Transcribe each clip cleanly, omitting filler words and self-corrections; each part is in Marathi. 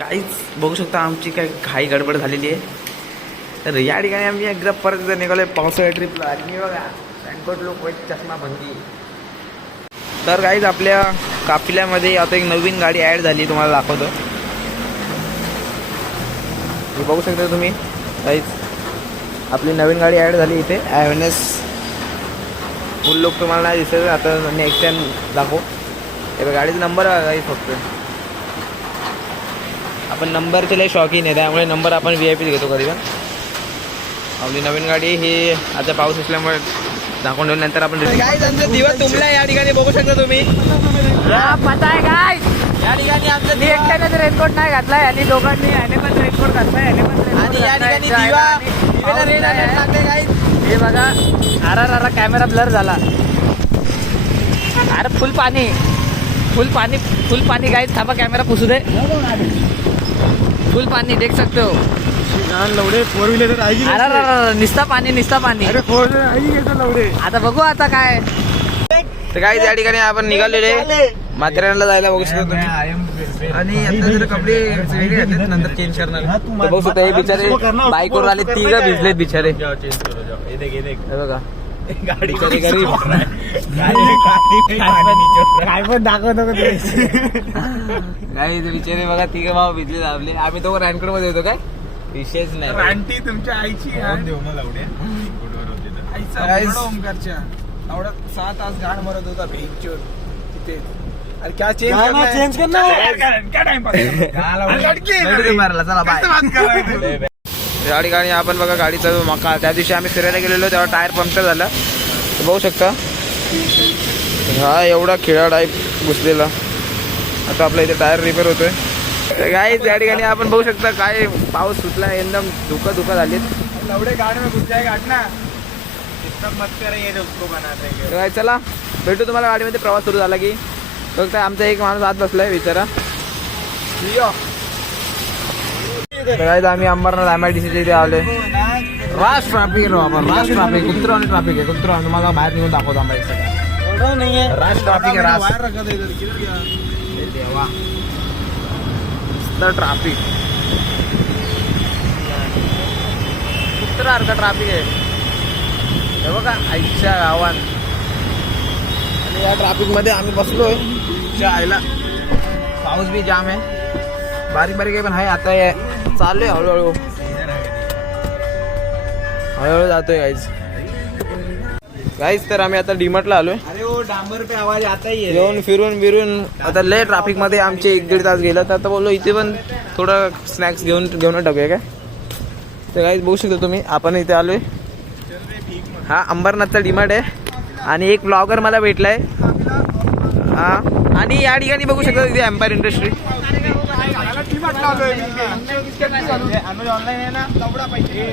काहीच बघू शकता आमची काय घाई गडबड झालेली आहे. तर या ठिकाणी आम्ही एकदा परत एकदा निघालोय पावसाळ्या ट्रिपला. आणि बघा रॅनकोट लोक चष्मा बंदी. तर काहीच आपल्या काफिल्यामध्ये आता एक नवीन गाडी ॲड झाली, तुम्हाला दाखवतो. बघू शकता तुम्ही काहीच आपली नवीन गाडी ॲड झाली इथे. ॲव्हनेस फुल लोक तुम्हाला नाही दिसत. आता नेक्स्ट टाइम दाखव. हे गाडीचा नंबर आहे फक्त. आपण नंबरचे लय शौकीन आहे, त्यामुळे नंबर आपण VIP घेतो कधी पण. आपली नवीन गाडी ही आता पाऊस असल्यामुळे दाखवून ठेवून नंतर आपण आमचा दिवस तुमला या ठिकाणी बघू शकता तुम्ही. पता आहे काय या ठिकाणी आमचं एकट्याने रेनकोट नाही घातलाय आणि दोघांनी याने पण रेनकोट घातलाय. आणि या ठिकाणी हे बघा आरा कॅमेरा ब्लर झाला. अरे फुल पाणी गाईज. थांबा कॅमेरा पुसू दे. फुल पानी देख सकते हो. लवडे 4 व्हीलर अरे निस्ता पाणी. अरे 4 व्हीलर लवडे. आता बघू आता काय. तर काय त्या ठिकाणी आपण निघालेले माथेरानला जायला बघू शकता तुम्ही. आणि आता जर कपडे वेगळे घातले नंतर चेंज करणार. तर बघू शकता हे बिचारे बाईकवर आले, 3 भिजलेत बिचारे. बघा गाडी गरीब काय पण दाखव नको. नाही बिचारे बघा 3 भाव भिजले आपले. आम्ही तो रॅनकोट मध्ये होतो, काय विशेष नाही. आंटी तुमच्या आईची देऊ मला ओमकारच्या एवढा 6 तास गाड मरत होता भेंचोर तिथे. अरे क्या चेंज करना क्या टाइम मारला. चला बाय. या ठिकाणी आपण बघा गाडीचा मका. त्या दिवशी आम्ही फिरायला गेलेलो तेव्हा टायर पंक्चर झाला. बघू शकता हा एवढा खिळा टाईप घुसलेला. आता आपल्या इथे टायर रिपेअर होतोय. काय त्या ठिकाणी आपण बघू शकता काय पाऊस सुटला, एकदम धुका झालीत. लवडे गाड में घुस जाएगा हटना. डिस्टर्ब मत करे ये उसको बनाते हैं. काय चला भेटू तुम्हाला गाडीमध्ये. प्रवास सुरू झाला की फक्त आमचा एक माणूस आत बसलाय विचारा. तर आम्ही अंबरनाथ MIDC इथे आलोय. राश ट्रॅफिक आपण राश ट्रॅफिक कुत्रा ट्रॅफिक आहे. कुत्रा तुम्हाला बाहेर निघून दाखवतो आम्हाला. राश ट्रॅफिक आहे. देवा ट्रॅफिक कुत्रासारखं ट्रॅफिक आहे हे बघा आईच्या गावात. आणि या ट्रॅफिक मध्ये आम्ही बसलोय. आईला पाऊस बी जाम आहे, बारीक आहे पण आहे. आता चालू आहे हळूहळू जातोय गाईज. तर आम्ही आता डीमार्टला आलोय. अरे वो डांबर पे आवाज आता ही है. येऊन फिरून आता लय ट्रॅफिक मध्ये आमचे 1-1.5 तास गेला. तर आता बोललो इथे पण थोडं स्नॅक्स घेऊन टाकूया काय. तर गाईज बघू शकता तुम्ही आपण इथे आलोय. हा अंबरनाथचा डीमार्ट आहे. आणि एक ब्लॉगर मला भेटलाय. हा आणि या ठिकाणी बघू शकता तिथे एम्पायर इंडस्ट्री. ऑनलाइन है ना लवडा पैसे.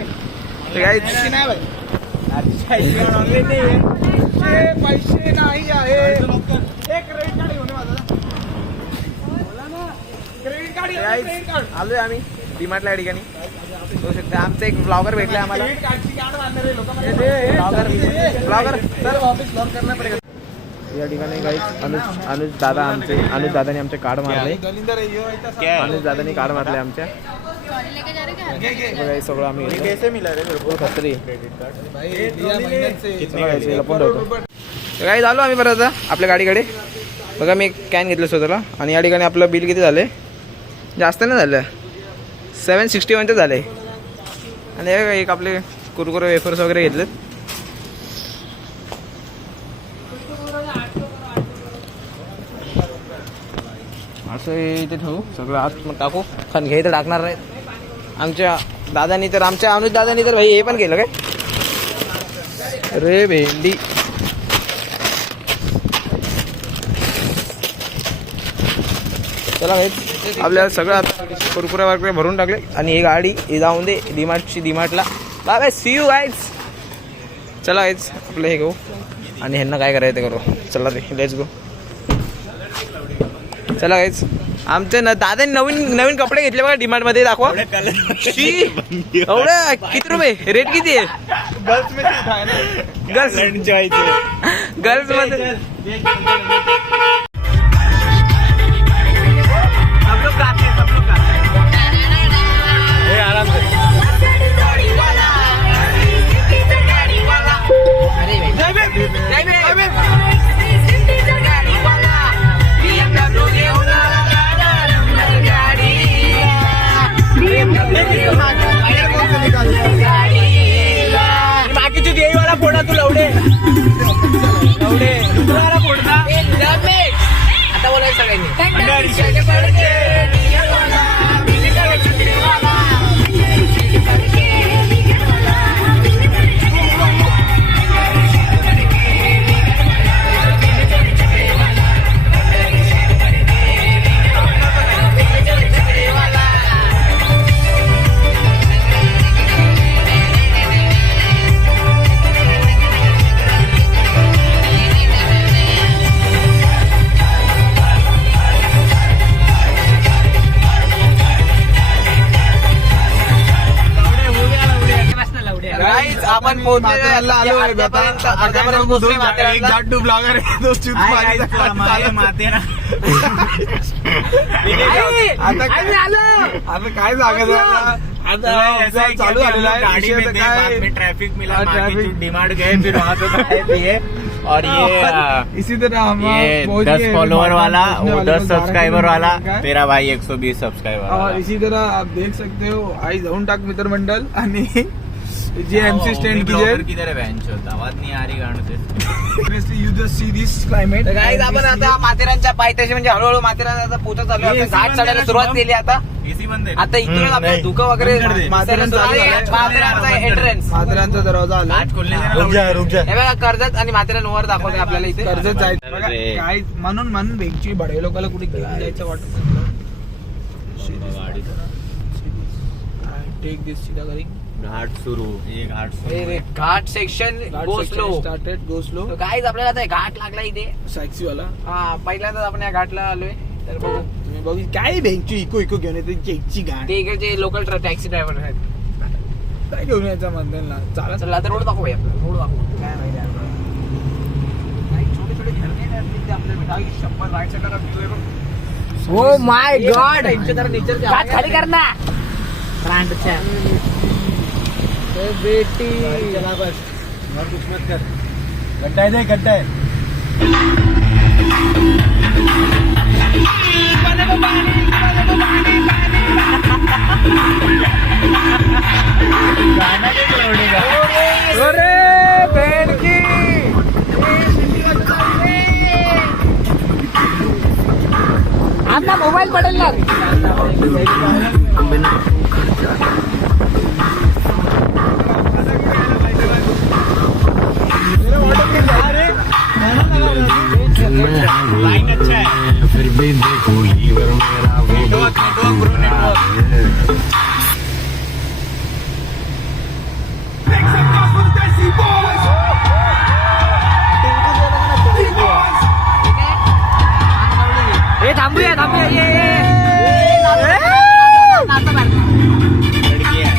पैसे नाही आहे. एक क्रेडिट कार्ड घेऊन क्रेडिट कार्ड आलोय आम्ही डीमार्टला या ठिकाणी. बघू शकता आमचा एक ब्लॉगर भेटलाय आम्हाला. ब्लॉगर सर वापस ब्लॉग करना पडेगा. या ठिकाणी काही अनुज दादाने आमचे कार्ड मारले. अनुज दादानी कार्ड मारले आमच्या. बघा हे सगळं आम्ही खत्री लपून ठेवतो. काही झालो आम्ही परत आपल्या गाडीकडे. बघा मी एक कॅन घेतलं स्वतःला. आणि या ठिकाणी आपलं बिल किती झालं, जास्त नाही झालं, 761 झालं. आणि एक आपले कुरकुरे वेफर्स वगैरे घेतलेत. असं इथे ठेवू सगळं आत टाकू. खान घे तर टाकणार नाही. आमच्या दादानी तर आमच्या अनुज दादानी तर भाई हे पण केलं काय रे भेंडी. चला भाई आपल्याला सगळं आता कुरकुरे वगैरे भरून टाकले. आणि ही गाडी ही जाऊन दे डीमार्टला. Bye see you guys. चला गाईज आपलं हे घेऊ आणि ह्यांना काय करायचं ते करू. चला रे लेट्स गो. चला गाईज आमचे दादाने नवीन कपडे घेतले बघा डीमार्ट मध्ये. दाखवा एवढे किती रुपये रेट किती आहे. गर्ल्स मध्ये सब लोग गाते हैं. सगळ्यांनी. Guys, आपण माथेरानला आलो आहे. अर्ध्यापर्यंत पोहोचलोय माथेरानला. एक जाड्डू ब्लॉगर आहे तो चूत मारीचा आता काय सांगायचं आता चालू झालेलं आहे विषय तर काय ट्रैफिक मिला ट्रैफिक डिमांड गए फिर वहाँ पे खाए पिए और ये इसी तरह हम ये पहुंच 10 गए फॉलोवर वाला पहुंचने वो वाले 10 को सब्सक्राइबर वाला 12 किलोमीटर का है. तेरा भाई 120 सब्सक्राइबर और वाला. इसी तरह आप देख सकते हो आई जाऊन टाक मित्रमंडल आणि जे एमसी स्टँड की जे किधर है बहन चोद आवाज नहीं आ रही गानों से. You just see this climate तर guys, आपण आता माथेरानच्या पायथ्याशी म्हणजे हळूहळू माथेरान आता पोहोचत चालू आहे. आपण घाट चढायला सुरुवात केली आता. इसी बंदे आता इथूनच आपलं धुकं वगैरे माथेरान चालू झालंय. माथेरानचा एंट्रन्स. माथेरानचा दरवाजा आला आज खोलने देना. हे बघा कर्जत आणि माथेरान वर दाखवते आपल्याला इथे. कर्जत जायचं अरे. बघा, काय म्हणून बेंकची बडे लोकांना कुठे घेऊन जायचं वाटत टेक दिस सीधा करी घाट सुरू ये घाट सुरू घाट section go slow. Started go slow guys आपल्याला आता घाट लागला इथे. टॅक्सी वाला हा पहिल्यांदाच आपण या घाटला आलोय. तर बघू तुम्ही बघू काय बेंकची इको घेऊन येते चेकची घाण ते इकडचे लोकल टॅक्सी ड्रायव्हर आहेत. काय घेऊन यायचा मंदिरला चाला चला आता रोड दाखवूया. रोड दाखवू काय माहिती आता. काही छोटे छोटे झरणे आहेत तिथे आपल्याला. काही शंभर राईट साईडला व्ह्यू आहे बघ. ओ माय गॉड, नेचर घाट खाली कर ना. ब्रँडच्या बेटी चला बस और कुछ मत कर गड्ढा है गड्ढा है अरे बेटी आता मोबाईल पडेल ना. लाइन अच्छा है फिर भी देखो लीवर मेरा वो नेटवर्क ब्रो नेटवर्क. हे थांबूया थांबूया ये लड़की है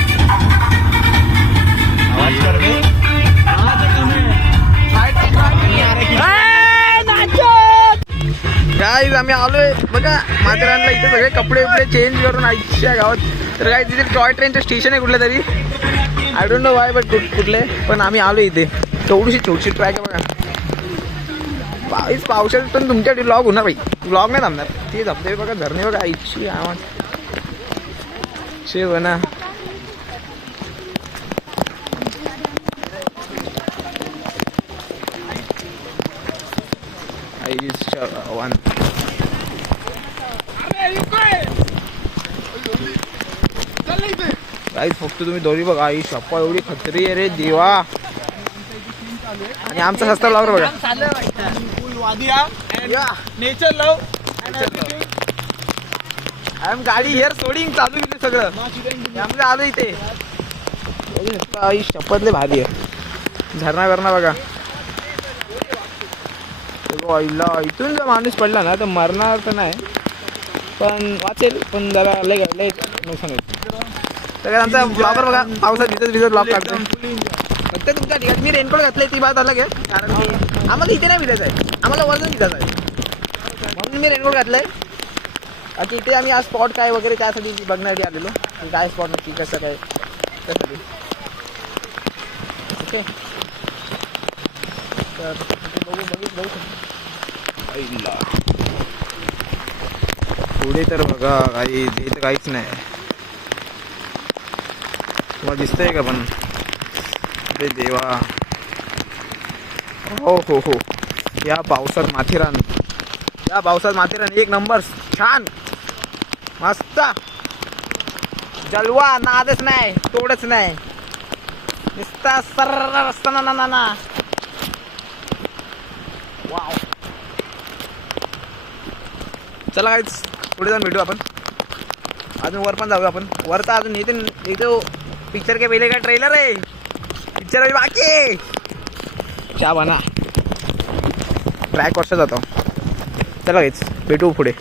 आवाज कर दे. गाईज आम्ही आलोय बघा माथेरानला. इथे सगळे कपडे बिपडे चेंज करून आईच्या गावात. तर काय तिथे टॉय ट्रेनचं स्टेशन आहे कुठलं तरी. I don't know Y but कुठले पण आम्ही आलो इथे. थोडीशी छोटीशी ट्रॅक आहे बघा. पावसाळ्यात पण तुमच्यासाठी व्लॉग होणार भाई. व्लॉग नाही थांबणार. ते धबधबे बघा झरणे बघा आईची आवाज शे बना. वन गाईज फक्त तुम्ही दोरी बघा. आई शप्पा एवढी खतरी आहे रे देवा. आणि आमचा सस्ता ब्लॉगर बघा. नेचर लव गाडी हिअर सोडिंग चालू केली सगळं. आमचं आलो इथे. आई शपथले भारी आहे. झरणा करणा बघा. आईला इथून जर माणूस पडला ना तर मरणार तर नाही पण वाचेल. पण जरा लय नुकसान होईल. तर आमचा ब्लॉगर बघा पावसात भिजत ब्लॉग काढतो. फक्त तुमच्या ठिकाणी मी रेनकोट घातलंय ती बात अलग आहे. कारण की आम्हाला इथे नाही भिजायचं आहे. आम्हाला वरनं भिजायचं आहे म्हणून मी रेनकोट घातलंय. बाकी इथे आम्ही आज स्पॉट काय वगैरे त्यासाठी बघण्यासाठी आलेलो. काय स्पॉट नक्की कसं काय त्यासाठी. ओके तर बघू पुढे तर बघा काही इथं काहीच नाही. तुम्हाला दिसतंय का पण अरे देवा. हो हो हो या पावसात माथेरान या पावसात माथेरान एक नंबर छान मस्त जलवा नादच नाही तोडच नाही नुसता सर्र रस्ता ना वाव. चला काहीच पुढे जाऊन भेटू आपण अजून वर पण जाऊया आपण वर तर अजून इथे पिक्चर के पहिले का ट्रेलर आहे पिक्चर बाकी चहा बना ट्रॅक वर्ष जातो चला काहीच भेटू पुढे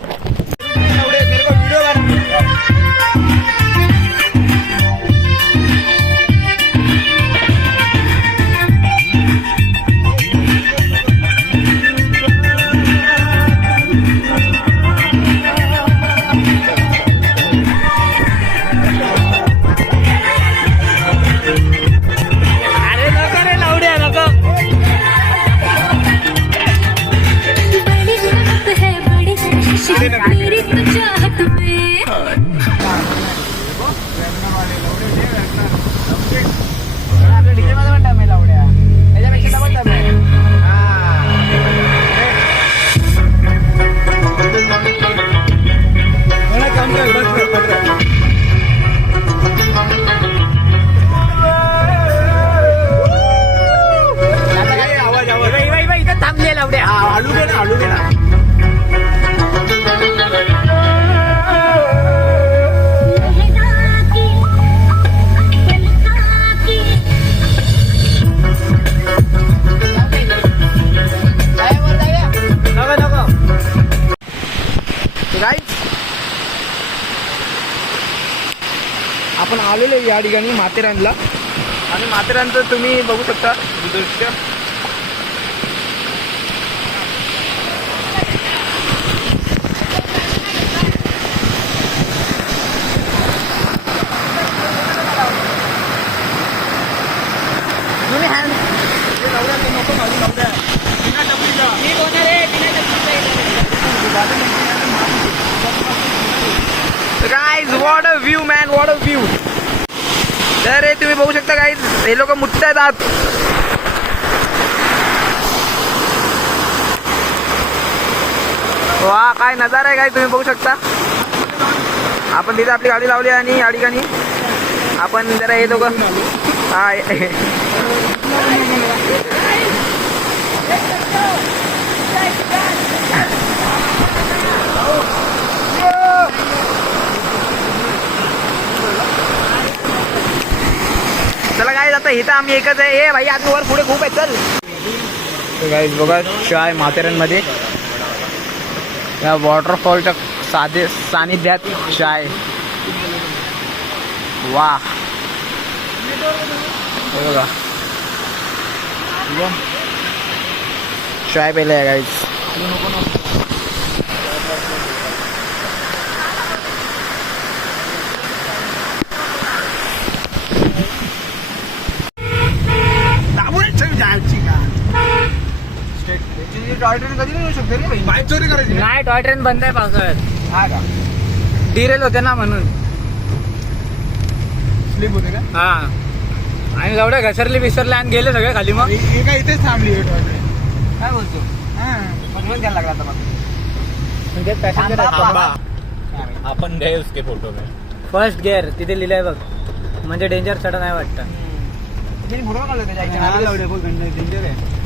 आपण आलेलो या ठिकाणी माथेरानला आणि माथेरानचं तुम्ही बघू शकता दृश्य guys what a view man what a view तर हे तुम्ही बघू शकता गाइस हे लोक मुत्त येतात वा काय नजारा आहे काय तुम्ही बघू शकता आपण तिथे आपली गाडी लावली आणि या ठिकाणी आपण जरा हे दोघं हा चला काय आता इथं आम्ही एकच आहे हे भाई आज वर पुढे खूप आहे चल गाईज बघा चाय माथेरानमध्ये या वॉटरफॉलच्या सानिध्यात चाय वा बघा चाय पेले आहे गाईज टॉय ट्रेन कधी नाही येऊ शकते रे बाईक चोरी करायची नाही टॉय ट्रेन बंद आहे पावसाळ्यात हा का डिरेल होते ना म्हणून स्लिप होते का हा आणि एवढे घसरले विसरले आणि गेले सगळे खाली मग हे काय इथेच थांबली टॉय ट्रेन काय बोलतो हा मग द्यायला लागला आता म्हणजे पॅसेंजर अपन गए उसके फोटो में फर्स्ट गिअर तिथे लिहिलंय बघ म्हणजे डेंजर चढ नाही वाटतं फोटो काढला त्याच्या डेंजर आहे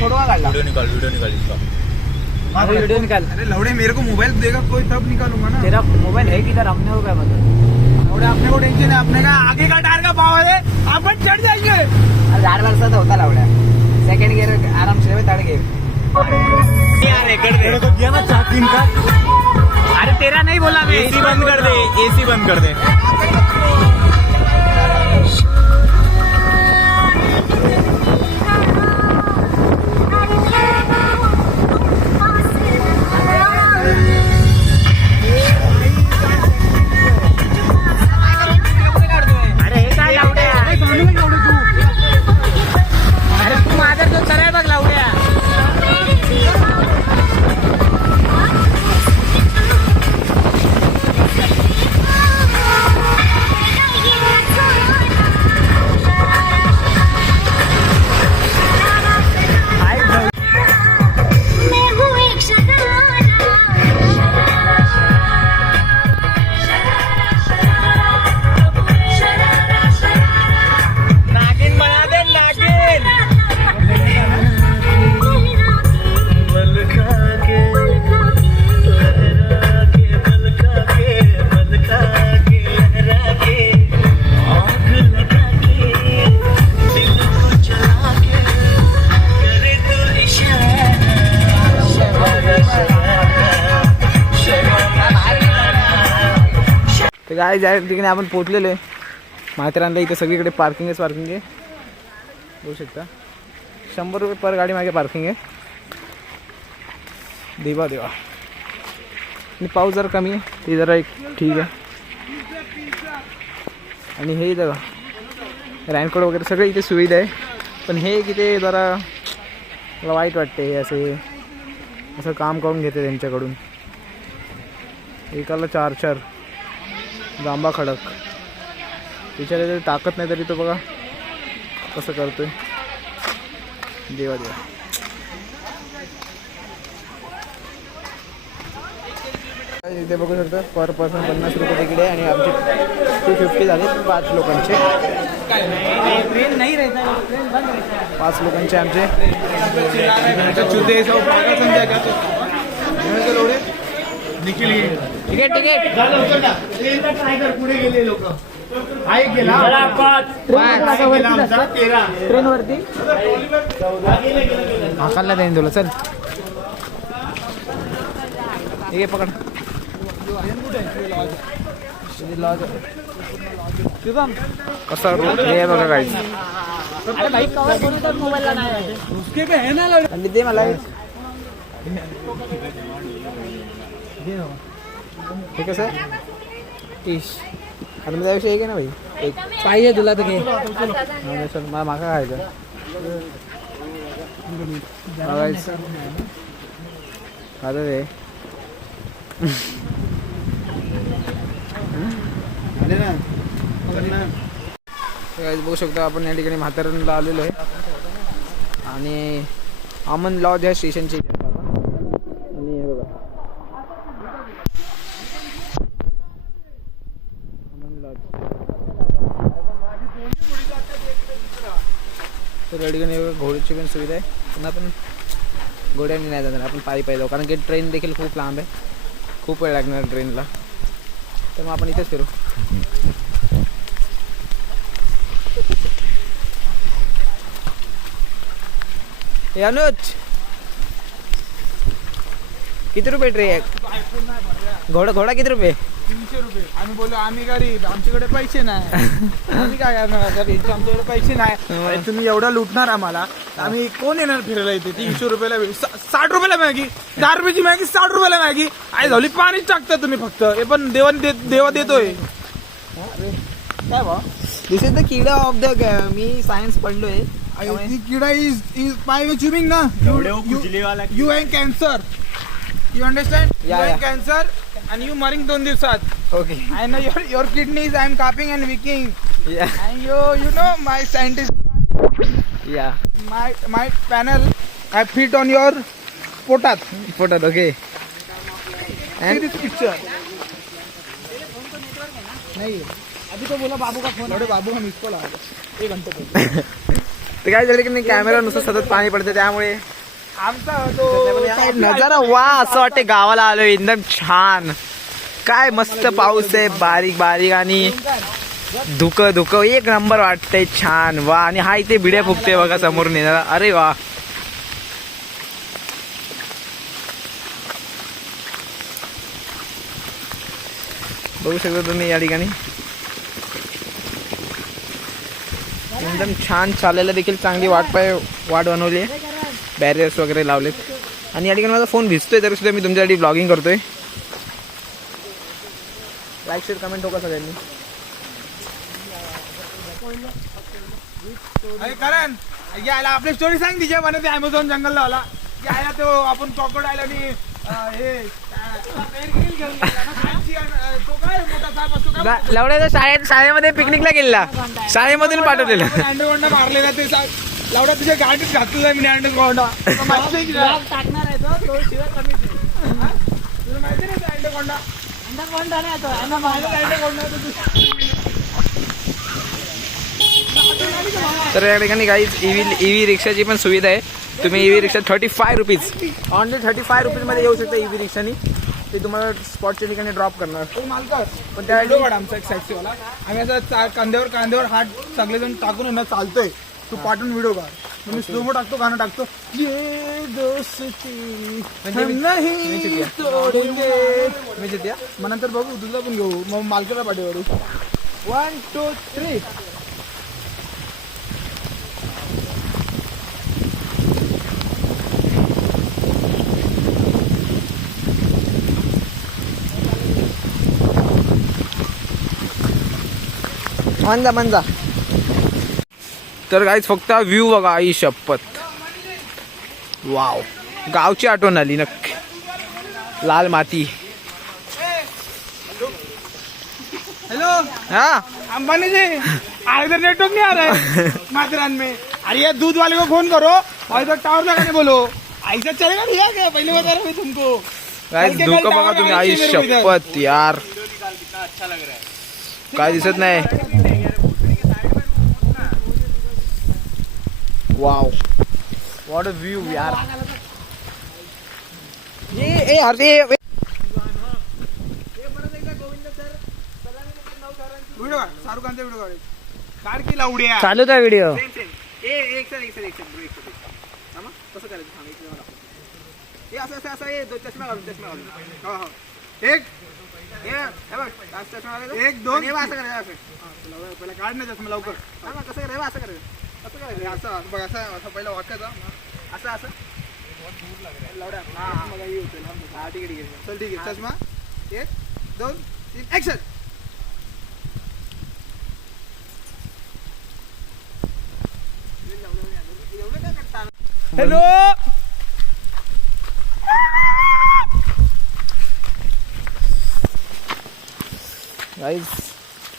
फोटो काढला वीडियो निकाल इसका वीडियो निकाल अरे लौड़े मेरे को मोबाइल देगा कोई तब निकालूंगा ना तेरा मोबाइल है किधर हमने हो गया मतलब लौड़े अपने को टेंशन है अपने का आगे का टायर का पावर है अपन चढ़ जाएंगे 8 वर्षाचा होता लौड्या सेकंड गियर आराम से थर्ड गियर अरे तेरा नहीं बोला मैं एसी बंद कर दे एसी बंद कर दे अरे हे काय लावड्या अरे तू माझा तो सरळ बघ लावड्या तर काय ज्या ठिकाणी आपण पोहोचलेलो आहे माथेरानला, इथे सगळीकडे पार्किंग आहे. बघू शकता 100 रुपये पर गाडी मागे पार्किंग आहे. देवा आणि पाऊस जरा कमी आहे ते जरा एक ठीक आहे. आणि हे जरा रॅनकोट वगैरे सगळं इथे सुविधा आहे. पण हे की ते जरा मला वाईट वाटते हे असं काम करून घेते त्यांच्याकडून. एकाला 4 जांबा खडक, त्याच्याकडे ताकद नाही तरी तो बघा कसं करतोय. देवा इथे बघू शकता पर पर्सन 50 रुपये तिकडे आणि आमचे 250 झाले 5 लोकांचे. ट्रेन नाही रहता, ट्रेन बंद रहता है. 5 लोकांचे आमचे. तिकीट ट्रेन वरती हाकालला देईन तुला. चल हे पकड. कसा हे बघा काय अरे भाई कवर करू तर मोबाईलला नाही आहे. आणि दे मला हे कसं 30 आणि त्याविषयी एक आहे ना भाई, एक पाहिजे तुला तर घे. मला माका खायचं आता ते बघू शकतो आपण या ठिकाणी म्हाताऱ्यांना आलेलो आहे आणि आमन लॉज ह्या स्टेशनची. आणि हे बघा आमन लॉज. तर या ठिकाणी घोड्याची पण सुविधा आहे. पुन्हा पण घोड्याने नाही जाणार, आपण पायी जाऊ कारण की ट्रेन देखील खूप लांब आहे, खूप वेळ लागणार ट्रेनला. तर मग आपण इथेच फिरू. अनुज किती रुपये ट्रे आहे? घोडा किती रुपये? 300 रुपये. आम्ही बोललो आम्ही गरीब, आमच्याकडे पैसे नाही. आम्ही काय करणार गरीब, आमच्याकडे पैसे नाही आणि तुम्ही एवढा लुटणार आम्हाला. आम्ही कोण येणार फिरायला इथे? 300 रुपयाला 60 रुपयाला मॅगी, 10 रुपयाची मॅगी 60 रुपयाला मॅगी. आई झाली पाणीच टाकता तुम्ही फक्त. हे पण देवा देतोय. काय बा दिस इज द किडा ऑफ द मी सायन्स पडलोय. किडा इज बाय च्युमिंग ना. You have cancer. You understand? You have cancer and you मरिंग 2 दिवसात. Okay I know your kidneys I am coughing and weaking. And you know my scientist या my panel I fit on your पोटात. Okay See this picture. नहीं अभी तो बोला बाबू का फोन. बड़े बाबू का मिस कॉल आया 1 घंटे पहले. ते काय झालं की नाही कॅमेरा नुसतं सतत पाणी पडते त्यामुळे आमचा तो नजारा वा असं वाटते गावाला आलोय एकदम छान. काय मस्त पाऊस आहे बारीक बारीक आणि धुकं एक नंबर वाटतंय छान. वा आणि हा इथे भिड्या फुकते बघा समोरून येणार. अरे वा बघू शकता तुम्ही या ठिकाणी एकदम छान. चालायला देखील चांगली वाट बनवली आहे, बॅरियर्स वगैरे लावलेत. आणि या ठिकाणी माझा फोन भिजतोय तरी सुद्धा मी तुमच्यासाठी ब्लॉगिंग करतोय. लाईक शेअर कमेंट हो का सगळ्यांनी. अरे करण यायला आपली स्टोरी सांग तिच्या म्हणे ते अमेझॉन जंगलला आला यायला तो आपण crocodile आणि हे तो काय मोठा साप असतो का लवड्याचा शाळेमध्ये पिकनिकला गेलेला, शाळेमधून पाठवलेलं. अँडरग्राउंडला मारलेला ते लावडा तुझ्या गाडीत घातलेला मी अँडरग्राउंडला. टाकणार आहे तो शिवाय कमी. तुला माहिती नाही अँडरग्राउंडला अंडरग्राउंड नाही तो तर या ठिकाणी काही ईव्ही रिक्षाची पण सुविधा आहे. तुम्ही ईव्ही रिक्षा 35 रुपीज ऑनली 35 रुपीजमध्ये येऊ शकता ईव्ही रिक्षानी. ते तुम्हाला स्पॉटच्या ठिकाणी ड्रॉप करणार. पण त्या व्हिडिओ काढ आमचा एक टॅक्सीवाला. आम्ही असं कांद्यावर हात सगळेजण टाकून चालतोय. तू पाठवून व्हिडिओ काढ. मी स्लोमो टाकतो गाणं टाकतो ये दोस्ती हम नहीं तोडेंगे. मग नंतर बघू तुझा पण घेऊ मग मालकाला पाठीवरू 1 2 3 मंजा तर गाईज फक्त व्ह्यू बघा आई शपथ. वाव गावची आठवण आली नक्की. लाल माती. हेलो हा अंबानी जी इधर नेटवर्क नहीं आ रहा है माथेरान में. अरे यार दूध वाले को फोन करो और इधर टावर लगाने बोलो. ऐसा चलेगा भैया क्या पहले बता रहा हूँ तुमको. गाईज धोका बघा तुम्ही आई शपथ यार. काय दिसत नाही. वाव व्हॉट अ व्ह्यू यार. ए अरे व्हिडिओ काढ शाहरुख खानचा व्हिडिओ काढ की लावड्या. चालू का व्हिडिओ. एक सेकंड कसं करायचं सांग एक मला. हे असं हे चष्मा घालून हो एक चष्मा घालायचा. एक दोन असं करायचं. पहिला काढ ना चष्मा लवकर. कसं करायचं असं करायचं. असं करायचं असं बघ असं पहिला वाकायचा असं लावड्या. मग हे होतं. हा ठीक आहे चल ठीक आहे. चष्मा 1 2 3 ऍक्शन. हॅलो गाईज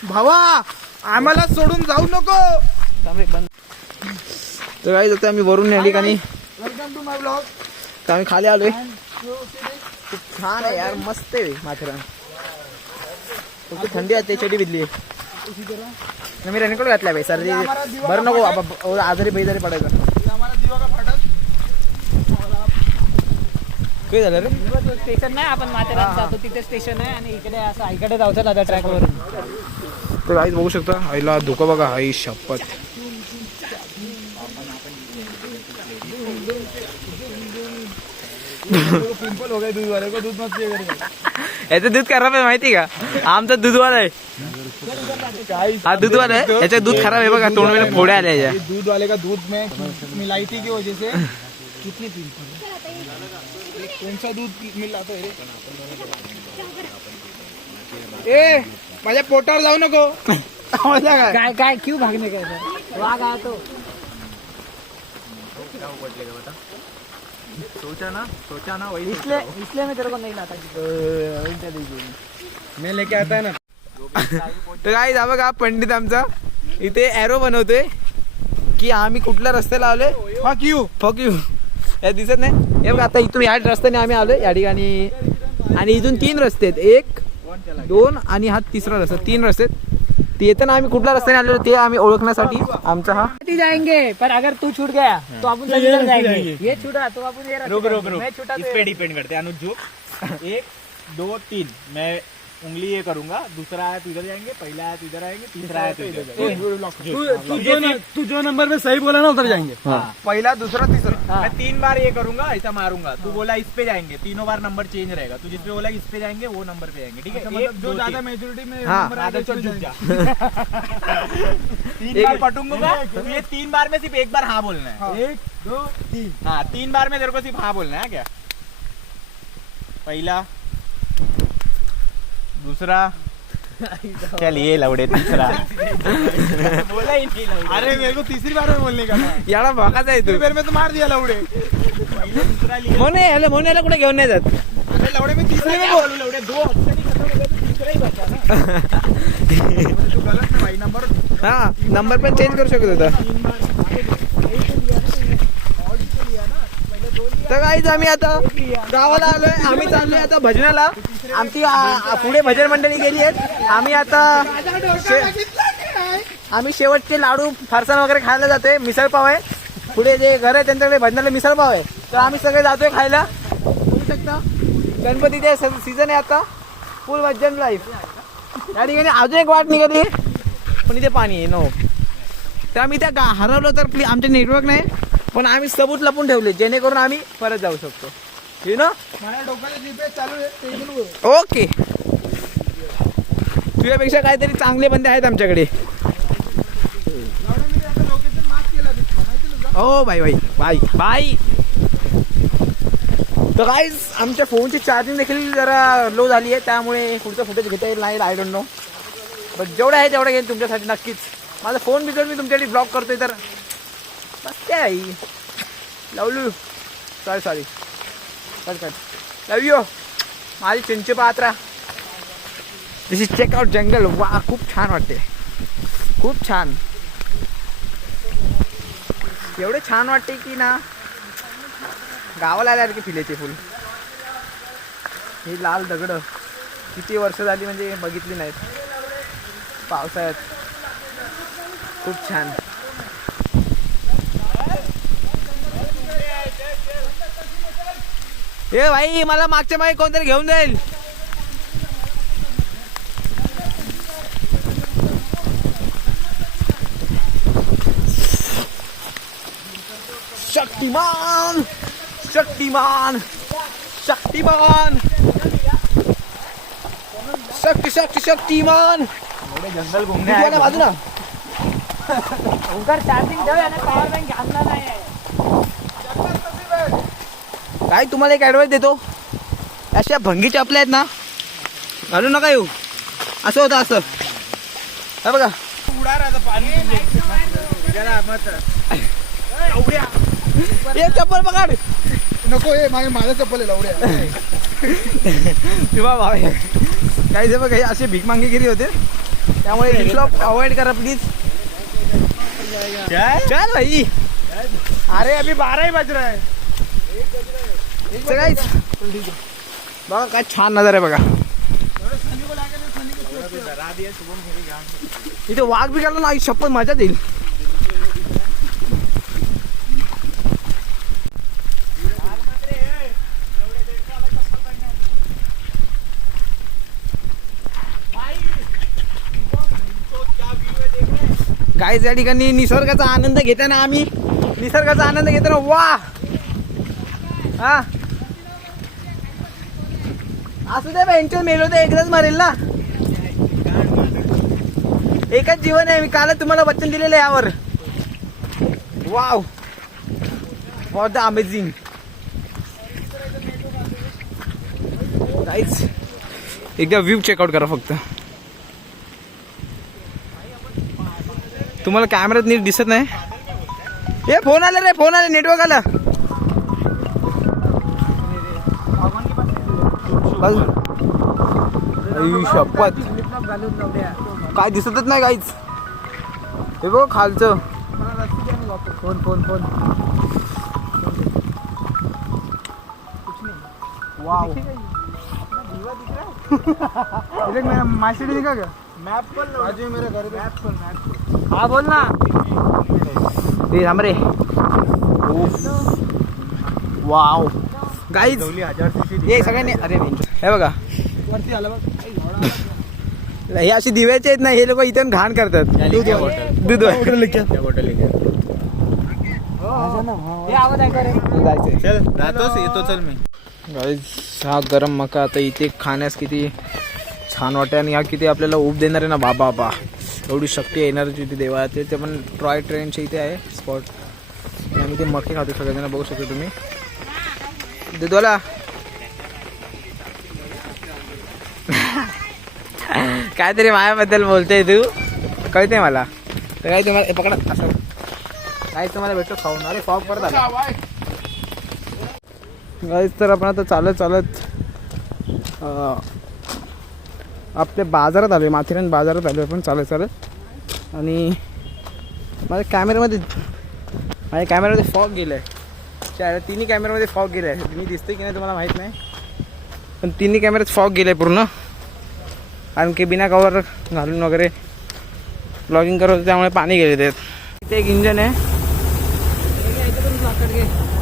भावा आम्हाला सोडून जाऊ नको. तर गाईज आता आम्ही वरून या ठिकाणी वेलकम टू माय ब्लॉग. तर आम्ही खाली आलोय. खूप छान आहे यार. मस्त आहे माथेरान. फक्त थंडी आहे चडी भिजली. मी रेनकोट घातलाय भाई. सर्दी बरं नको आजारी बैजारी पडायचं. हमारा दिवा का फाटक काय झालं रे. स्टेशन नाही आपण माथेरान जातो तिथे स्टेशन आहे आणि इकडे असं इकडे जायचं दादा ट्रॅक वरून. तर गाईज बघू शकता आईला धोका बघा. आई शपथ. पिंपल हो गए दूध वाले को. दूध मत पिया करेगा. याचं दूध खराब आहे माहिती का. आमचा दूधवाला आहे. हा दूधवाला आहे. याचं दूध खराब आहे बघा. तोंड मध्ये फोड्या आल्या याच्या. दूध वाले का दूध में मिलाई थी की वजह से कितने पिंपल. कौन सा दूध मिला तो ए माझ्या पोटावर जाऊ नको. काय काय क्यों भागने का इधर? वाघ आया तो. सोचा ना वही इसलिए मैं तेरे को नहीं लाता. मैं लेके आता है ना. तर काय जा बघा पंडित आमचा इथे एरो बनवतोय की आम्ही कुठल्या रस्त्याला आलोय. फक यू या दिसत नाही. हे बघा आता इथून या रस्त्याने आम्ही आलोय या ठिकाणी. आणि इथून 3 रस्ते आहेत. 1 2 आणि हा तिसरा रस्ता. 3 रस्ते आहेत. ते येताना आम्ही कुठल्या रस्त्याने आलेलो ते आम्ही ओळखण्यासाठी आमचा हा जाएंगे. पर अगर तू छूट गया तो अपन सभी इधर जाएंगे. ये छूटा तो अपन ये रुक मैं छूटा इस पे डिपेंड करते हैं अनुज. 1 2 3 मैं उंगली ये करूंगा. दूसरा आया तो इधर जाएंगे. पहला आया तो इधर आएंगे. तीसरा आया तो इधर. तू जो नंबर में सही बोला ना उधर जाएंगे. पहिला दुसरा तिसरा. मैं 3 बार ये करूंगा ऐसा मारूंगा. तू बोला इस पे जाएंगे. तीनों बार नंबर चेंज रहेगा. तू जिस पे बोला इस पे जाएंगे वो नंबर पे जाएंगे. ठीक है. मतलब जो ज्यादा मेजोरिटी में हाँ, नंबर आएगा, चल चल झुक जा. जाएंगे. 3 बार पटूंगा. तो ये 3 बार में सिर्फ 1 बार हाँ बोलना है. 1 2 3 हाँ 3 बार में तेरे को सिर्फ हाँ बोलना है. क्या पहला दूसरा चलिए लवड़े तीसरा. बोला ही नहीं लवड़े. अरे मेरे को तीसरी बार में बोलने का था. याला भागाचा आहे तीसरी तू. बार में तो मार दिया लवड़े. दूसरा लिया. म्हणून याला कुठे घेऊन नाही जात. अरे लवड़े में तीसरे में बोल. लवड़े 2 ऑप्शन ही खत्म हो गए तो तीसरा ही बचा ना. तू गलत है भाई. नंबर हा नंबर पण चेंज करू शकत होता. तर काहीच आम्ही आता गावाला आलोय. आम्ही चाललोय आता भजनाला. आमची पुढे भजन मंडळी गेली आहेत. आम्ही आता आम्ही शेवटचे लाडू फरसाण वगैरे खायला जातोय. मिसळ पाव आहे पुढे जे घर आहे त्यांच्याकडे भजनाला मिसळ पाव आहे. तर आम्ही सगळे जातोय खायला. बघू शकता गणपतीचे सीझन आहे आता. फुल भजन लाईफ या ठिकाणी. अजून एक वाट निघाली पण इथे पाणी आहे नो. तर आम्ही त्या हरवलो तर प्लीज. आमचे नेटवर्क नाही पण आम्ही सबूत लपून ठेवले जेणेकरून आम्ही परत जाऊ शकतो. ना माझ्या डोक्याला जीपीएस चालू आहे ते इथून बघ. ओके. तुझ्यापेक्षा काहीतरी चांगले बंदे आहेत आमच्याकडे. एवढं मी आता लोकेशन मार्क केलं माहिती तुला. ओ बाय बाय बाय बाय. तर गाईज आमच्या फोनची चार्जिंग देखील जरा लो झाली आहे त्यामुळे पुढचं फुटेज घेता येईल नाही. आय डोंट नो बट जेवढं आहे तेवढं घेईन तुमच्यासाठी नक्कीच. माझा फोन बिघड मी तुमच्यासाठी ब्लॉक करतोय तर बस काय love you. Sorry cut love you. माझी चिंचे पात्रा. This is check out jungle. वा खूप छान वाटते. खूप छान. एवढे छान वाटते की ना गावाला आल्यासारखे फिलायचे फुल. ही लाल दगड किती वर्ष झाली म्हणजे बघितली नाहीत पावसाळ्यात. खूप छान. ए भाई मला मागच्या मागे कोणतरी घेऊन जाईल. शक्तिमान शक्तिमान शक्तिमान शक्तिमान. जंगल घूमने ना बाजूला उधर चार्जिंग ठेव आणि पॉवर बँक आणला नाही. काय तुम्हाला एक ॲडवाइस देतो. अशा भंगीच्या आपल्या आहेत ना घालू नका येऊ. असं होतं असं हे बघा. उडा राहता पाणी एक चप्पल पकड. नको हे माझं चप्पल आहे लवड्या. तेव्हा भावे काही जे बघा हे असे भीक मागेगिरी होते त्यामुळे अवॉइड करा प्लीज. चल भाई. अरे अभी 12 बज रहा है. सगळ्याच बघा काय छान नजारा आहे बघा. इथे वाघ बिघडला ना आई शपथ मजा देईल. गाईज या ठिकाणी निसर्गाचा आनंद घेताना आम्ही निसर्गाचा आनंद घेताना वा हा असू दे बेंचर मेलो तर एकदाच मरेल ना. एकच जीवन आहे. मी काल तुम्हाला वचन दिलेलं आहे यावर. Wow for the amazing guys. एकदा व्ह्यू चेकआउट करा फक्त. तुम्हाला कॅमेऱ्यात नीट दिसत नाही. हे फोन आला रे फोन आला नेटवर्क आला. शपथ काय दिसतच नाही काहीच. हे बघ खालचं. Phone phone phone wow. Master दिखा क्या मैप पर बाजू में मेरे घर पे मैप पर. हा बोल ना. ते थांब रे. वाव गाईज हे सगळ्यांनी अरे हे बघा वरती आला बघ. हे अशी दिव्याचे आहेत ना. हे लोक इथे घाण करतात. दूध हे आवाज ऐका रे. जायचंय. चल राहतोस येतो चल मी. गाईज हा गरम मका आता इथे खाण्यास किती छान वाटते आणि हा किती आपल्याला ऊब देणार आहे ना. बाबा बा एवढी शक्ती एनर्जी ती देवाचे. ते पण ट्रॉय ट्रेनच्या इथे आहे स्पॉट. आम्ही ते मके खातो सगळ्यांना बघू शकतो तुम्ही. दूधवाला काहीतरी माझ्याबद्दल बोलतोय तू कळते मला. तर काही तुम्हाला पकडा असं काही तुम्हाला भेटतो खाऊन. अरे फॉग परत आला गाईज. तर आपण आता चालत चालत आपल्या बाजारात आलो आहे. माथेरान बाजारात आलो आहे आपण चालत चालत. आणि माझ्या कॅमेऱ्यामध्ये फॉग गेलं आहे. तिन्ही कॅमेऱ्यामध्ये फॉग गेलं आहे. मी दिसतोय की नाही तुम्हाला माहीत नाही पण तिन्ही कॅमेऱ्यात फॉग गेलं आहे पूर्ण. कारण की बिना कवर घालून वगैरे ब्लॉगिंग करत होतं त्यामुळे पाणी गेले त्यात. इथे एक इंजन आहे.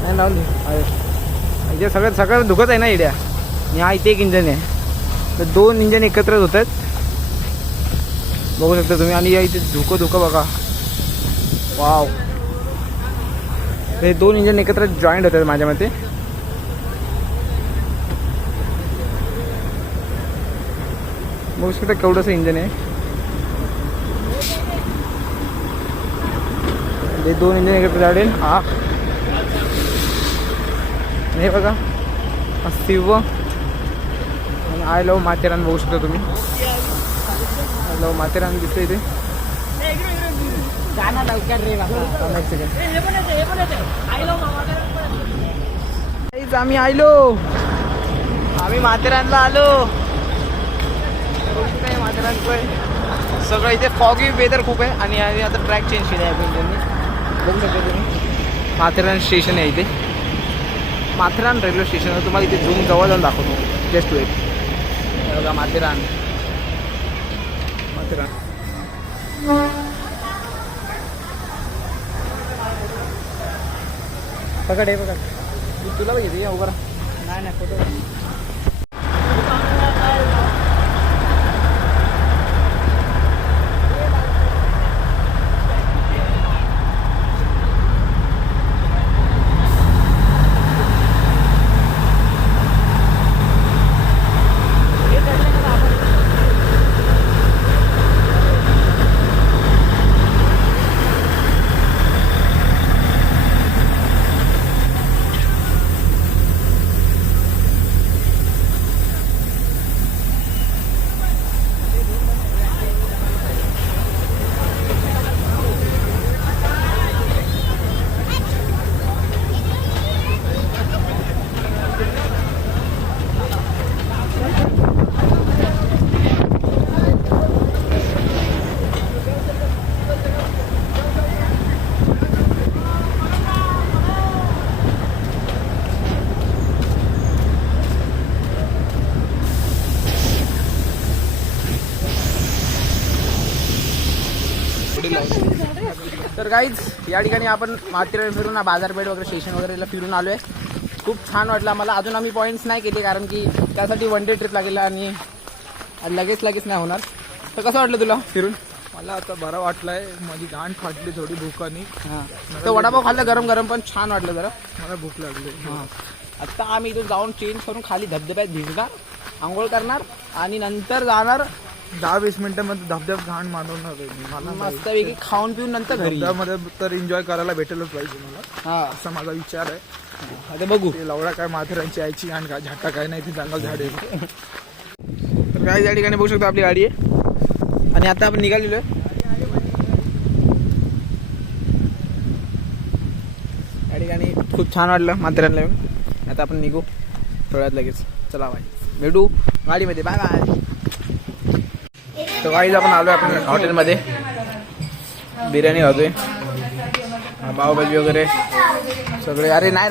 नाही लावली इथे सगळं दुखत आहे ना इड्या. आणि हा इथे एक इंजन आहे. तर दोन इंजन एकत्रच होत आहेत बघू शकता तुम्ही. आणि या इथे धुकं बघा. वाव हे 2 इंजिन एकत्र जॉईंट होतात माझ्या मते. बघू शकता केवढंसं इंजिन आहे. हे 2 इंजिन एकत्र जाडेल. हा हे बघा शिव आणि आय लव्ह माथेरान बघू शकता तुम्ही. आय लव्ह माथेरान दिसतं इथे. आम्ही माथेरानला आलो. माथेरान सगळं इथे फॉगी वेदर खूप आहे आणि आता ट्रॅक चेंज केले आहे इंजिननी. बघू शकता तुम्ही माथेरान स्टेशन आहे इथे. माथेरान रेल्वे स्टेशन तुम्हाला इथे झूम जवळ जाऊन दाखवतो. Just wait. बघा माथेरान. माथेरान पकड आहे. बघा तुला बघितली उभा राहा. नाही फोटो. तर गाईज या ठिकाणी आपण माथेरान फिरून बाजारपेठ वगैरे स्टेशन वगैरेला फिरून आलो आहे. खूप छान वाटलं आम्हाला. अजून आम्ही पॉईंट्स नाही केले कारण की त्यासाठी 1 डे ट्रिप लागेल आणि लगेच नाही होणार. तर कसं वाटलं तुला फिरून? मला आता बरं वाटलंय. माझी गांठ फाटली थोडी भूकानी. हां तर वडापाव खाल्लं गरम गरम पण छान वाटलं जरा. मला भूक लागली. हां आत्ता आम्ही इथून जाऊन चेंज करून खाली धबधब्यात भिजणार, आंघोळ करणार आणि नंतर जाणार 10-20 मिनिटांमध्ये धबधब घाण मानवणार आहे मी. मला मस्तपैकी खाऊन पिऊन नंतर घरी. धबधब्यामध्ये तर एन्जॉय करायला भेटेलच पाहिजे मला. हां असा माझा विचार आहे. आता बघू. ते लवडा काय माथेरानची यायची आणि काय झाटा काय नाही. ती जंगल झाड आहे. तर काय या ठिकाणी बघू शकतो आपली गाडी आहे आणि आता आपण निघालेलो आहे. या ठिकाणी खूप छान वाटलं माथेरानला येऊन. आता आपण निघू थोड्यात लगेच. चला बाय भेटू गाडीमध्ये. Bye bye. तर गाईज आपण आलो आपण हॉटेलमध्ये. बिर्याणी खातोय, पावभाजी वगैरे सगळे. अरे नाही